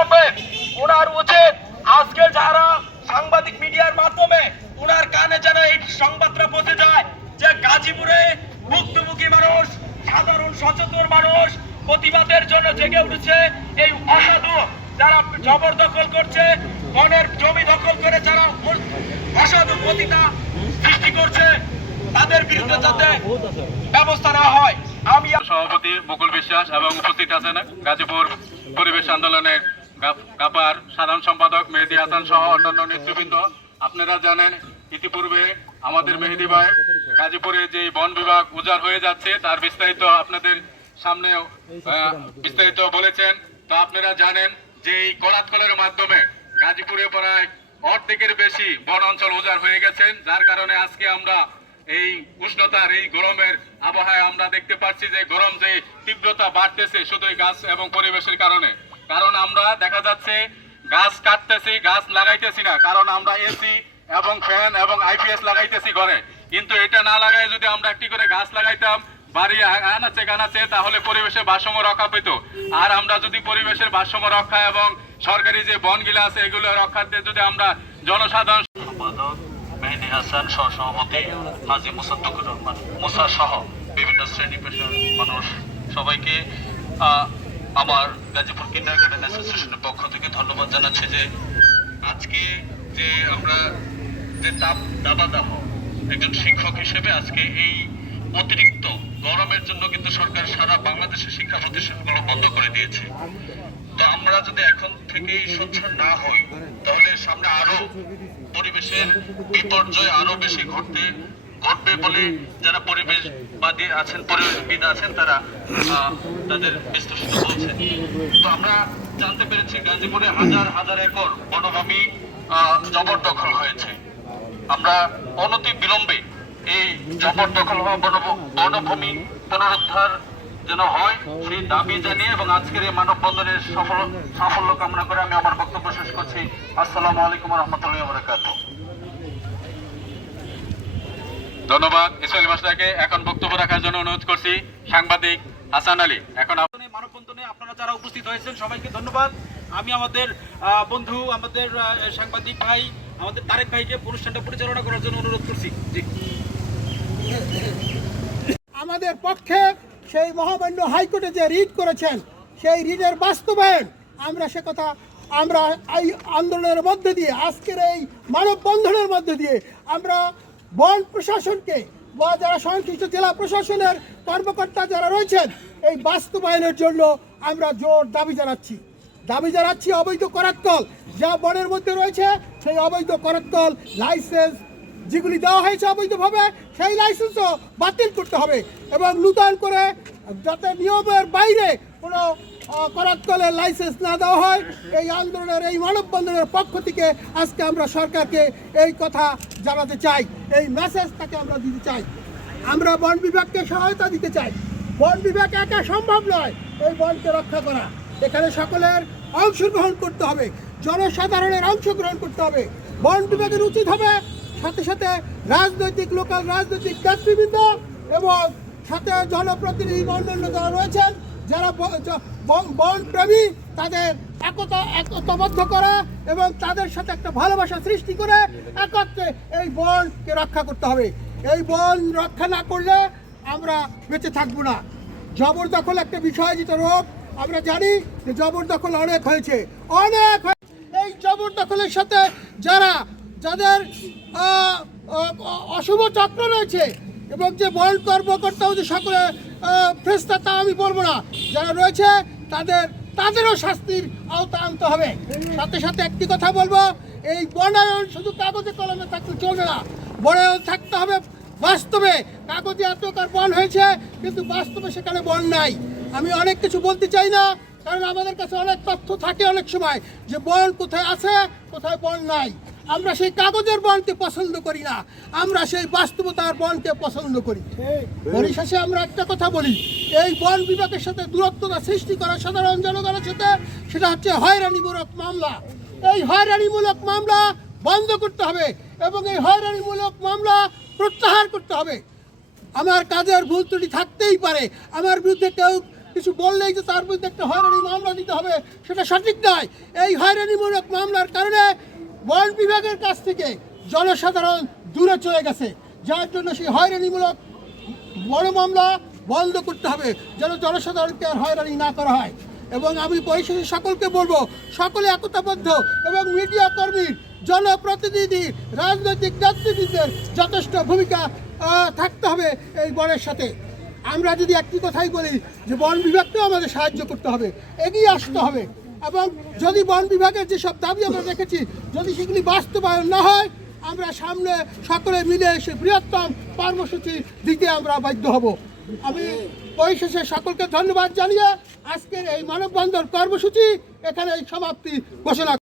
করবেন ওনার উচিত আজকে যারা সাংবাদিক মিডিয়ার মাধ্যমে ওনার কানে যেন এই সংবাদটা পৌঁছে যায় যে গাজীপুরে ভুক্তভোগী মানুষ, সাধারণ সচেতন মানুষ প্রতিবাদের জন্য জেগে উঠেছে এই অসাধু যারা জবরদখল করছে, বনের জমি দখল করে যারা অসাধু প্রতিটা সৃষ্টি করছে, তাদের বিরুদ্ধে যাতে ব্যবস্থা নেওয়া হয়। সভাপতি মুকুল বিশ্বাস এবং উপস্থিত আছেন গাজীপুর পরিবেশ আন্দোলনের সাধারণ সম্পাদক মেহেদি হাসান সহ অন্যান্য নেতৃবৃন্দ। আপনারা জানেন, ইতিপূর্বে আমাদের মেহেদি ভাই গাজীপুরে যে বন বিভাগ উজাড় হয়ে যাচ্ছে, তার বিস্তারিত আপনাদের সামনে বিস্তারিত বলেছেন। তো আপনারা জানেন যে এই করাতকলের মাধ্যমে গাজীপুরে প্রায় অর্ধেকের বেশি বন অঞ্চল উজাড় হয়ে গেছেন যার কারণে আজকে আমরা এই উষ্ণতার, এই গরমের আবহাওয়ায় আমরা দেখতে পাচ্ছি যে গরম যে তীব্রতা বাড়তেছে শুধু গাছ এবং পরিবেশের কারণে। কারণ আমরা দেখা যাচ্ছে গাছ কাটতেছি, গাছ লাগাইতেছি না। কারণ আমরা এসি এবং ফ্যান এবং আইপিএস লাগাইতেছি ঘরে। কিন্তু এটা না লাগাই যদি আমরা একটি করে গাছ লাগাইতাম, বাড়ি আনাচে কানাচে তাহলে পরিবেশের ভারসাম্য রক্ষা পেত। আর আমরা যদি পরিবেশের ভারসাম্য রক্ষা এবং সরকারি যে বনগুলো আছে, এগুলো রক্ষার্থে যদি আমরা জনসাধারণ সম্পাদক হাসান সহসভাপতি হাজি মুসাদ্দুকুর রহমান, মুসা সহ বিভিন্ন শ্রেণি পেশার মানুষ। সবাইকে আমার গাজীপুর কিন্ডার গার্ডেন অ্যাসোসিয়েশনের পক্ষ থেকে ধন্যবাদ জানাচ্ছি যে আজকে যে আমরা যে তাপ দাবাদাহ একজন শিক্ষক হিসেবে আজকে এই অতিরিক্ত গরমের জন্য কিন্তু সরকার সারা বাংলাদেশের শিক্ষা প্রতিষ্ঠানগুলো বন্ধ করে দিয়েছে। তো আমরা যদি এখন থেকেই সোচ্চার না হই, তাহলে সামনে আরও পরিবেশের বিপর্যয় আরও বেশি ঘটতে ঘটবে বলে যারা পরিবেশবাদী আছেন, পরিবেশবিদ আছেন, তারা তাদের বিশ্লেষণ বলছেন। তো আমরা জানতে পেরেছি গাজীপুরে হাজার হাজার একর বনভূমি জবরদখল হয়েছে। আমরা অনতি বিলম্বে এই জবরদখল হওয়া বনভ- বনভূমি পুনরুদ্ধার যেন হয় সেই দাবি জানিয়ে এবং আজকের এই মানববন্ধনের সফল সাফল্য কামনা করে আমি আমার বক্তব্য শেষ করছি। আসসালামু আলাইকুম রহমতুল্লাহ বরকাত ধন্যবাদ ইসমাইল মাস্টারকে এখন বক্তব্য রাখার জন্য অনুরোধ করছি। সাংবাদিক হাসান আলী এখন মানববন্ধনে আপনারা যারা উপস্থিত হয়েছেন সবাইকে ধন্যবাদ। আমি আমাদের আহ, বন্ধু আমাদের সাংবাদিক ভাই আমাদের তারেক ভাইকে অনুষ্ঠানটা পরিচালনা করার জন্য অনুরোধ করছি। আমাদের পক্ষে সেই মহামান্য হাইকোর্টে যে রিট করেছেন, সেই রিটের বাস্তবায়ন আমরা সে কথা, আমরা এই আন্দোলনের মধ্যে দিয়ে, আজকের এই মানববন্ধনের মধ্যে দিয়ে আমরা বন প্রশাসনকে, বা যারা সংশ্লিষ্ট জেলা প্রশাসনের কর্মকর্তা যারা রয়েছেন, এই বাস্তবায়নের জন্য আমরা জোর দাবি জানাচ্ছি। দাবি জানাচ্ছি অবৈধ করাতকল যা বনের মধ্যে রয়েছে, সেই অবৈধ করাতকল লাইসেন্স যেগুলি দেওয়া হয়েছে অবৈধভাবে সেই লাইসেন্সও বাতিল করতে হবে এবং নূতন করে যাতে নিয়মের বাইরে কোনো আহ, করাতকলের লাইসেন্স না দেওয়া হয় এই আন্দোলনের এই মানববন্ধনের পক্ষ থেকে আজকে আমরা সরকারকে এই কথা জানাতে চাই এই মেসেজ তাকে আমরা দিতে চাই। আমরা বন বিভাগকে সহায়তা দিতে চাই। বন বিভাগ একা সম্ভব নয় এই বনকে রক্ষা করা। এখানে সকলের অংশগ্রহণ করতে হবে জনসাধারণের অংশগ্রহণ করতে হবে। বন বিভাগের উচিত হবে সাথে সাথে রাজনৈতিক লোকাল রাজনৈতিক নেতৃবৃন্দ এবং সাথে জনপ্রতিনিধি অন্যান্য যারা রয়েছেন, যারা বন- প্রেমী তাদের একতা, একতাবদ্ধ করা এবং তাদের সাথে একটা ভালোবাসা সৃষ্টি করে একত্রে এই বনকে রক্ষা করতে হবে। এই বন রক্ষা না করলে আমরা বেঁচে থাকব না। জবরদখল একটা বিষয় যেটা রোগ, আমরা জানি যে জবরদখল অনেক হয়েছে। অনেক এই জবরদখলের সাথে যারা যাদের অশুভ চক্র রয়েছে এবং যে বন কর্মকর্তাও যে সকলে ফ্রেস্তা, তা আমি বলব না। যারা রয়েছে, তাদের, তাদেরও শাস্তির আওতা আনতে হবে। সাথে সাথে একটি কথা বলব, এই বনায়ন শুধু কাগজে কলমে থাকলে চলবে না। বনায়ন থাকতে হবে বাস্তবে। কাগজে এতকার বন হয়েছে, কিন্তু বাস্তবে সেখানে বন নাই। আমি অনেক কিছু বলতে চাই না, কারণ আমাদের কাছে অনেক তথ্য থাকে অনেক সময় যে বন কোথায় আছে, কোথায় বন নাই। আমরা সেই কাগজের বনকে পছন্দ করি না। আমরা সেই বাস্তবতার বনকে পছন্দ করি। পরিশেষে আমরা একটা কথা বলি, এই বন বিভাগের সাথে দূরত্বতা সৃষ্টি করা সাধারণ জনগণের সাথে, সেটা হচ্ছে হয়রানিমূলক মামলা। এই হয়রানিমূলক মামলা বন্ধ করতে হবে এবং এই হয়রানিমূলক মামলা প্রত্যাহার করতে হবে। আমার কাজের ভুল ত্রুটি থাকতেই পারে। আমার বিরুদ্ধে কেউ কিছু বললেই যে তার বিরুদ্ধে একটা হয়রানি মামলা দিতে হবে, সেটা সঠিক নয়। এই হয়রানিমূলক মামলার কারণে বন বিভাগের কাছ থেকে জনসাধারণ দূরে চলে গেছে। যার জন্য সেই হয়রানিমূলক বড় মামলা বন্ধ করতে হবে, যেন জনসাধারণকে আর হয়রানি না করা হয়। এবং আমি পরিশেষে সকলকে বলব, সকলে একতাবদ্ধ এবং মিডিয়া কর্মীর জনপ্রতিনিধি, রাজনৈতিক নেতৃবৃন্দের যথেষ্ট ভূমিকা থাকতে হবে এই বনের সাথে। আমরা যদি একটি কথাই বলি, যে বন বিভাগকেও আমাদের সাহায্য করতে হবে, এগিয়ে আসতে হবে। এবং যদি বন বিভাগের যেসব দাবি আমরা রেখেছি, যদি সেগুলি বাস্তবায়ন না হয়, আমরা সামনে সকলে মিলে এসে বৃহত্তম কর্মসূচি দিতে আমরা বাধ্য হব। আমি পরিশেষে সকলকে ধন্যবাদ জানিয়ে আজকের এই মানববন্ধন কর্মসূচি এখানে এই সমাপ্তি। ঘোষণা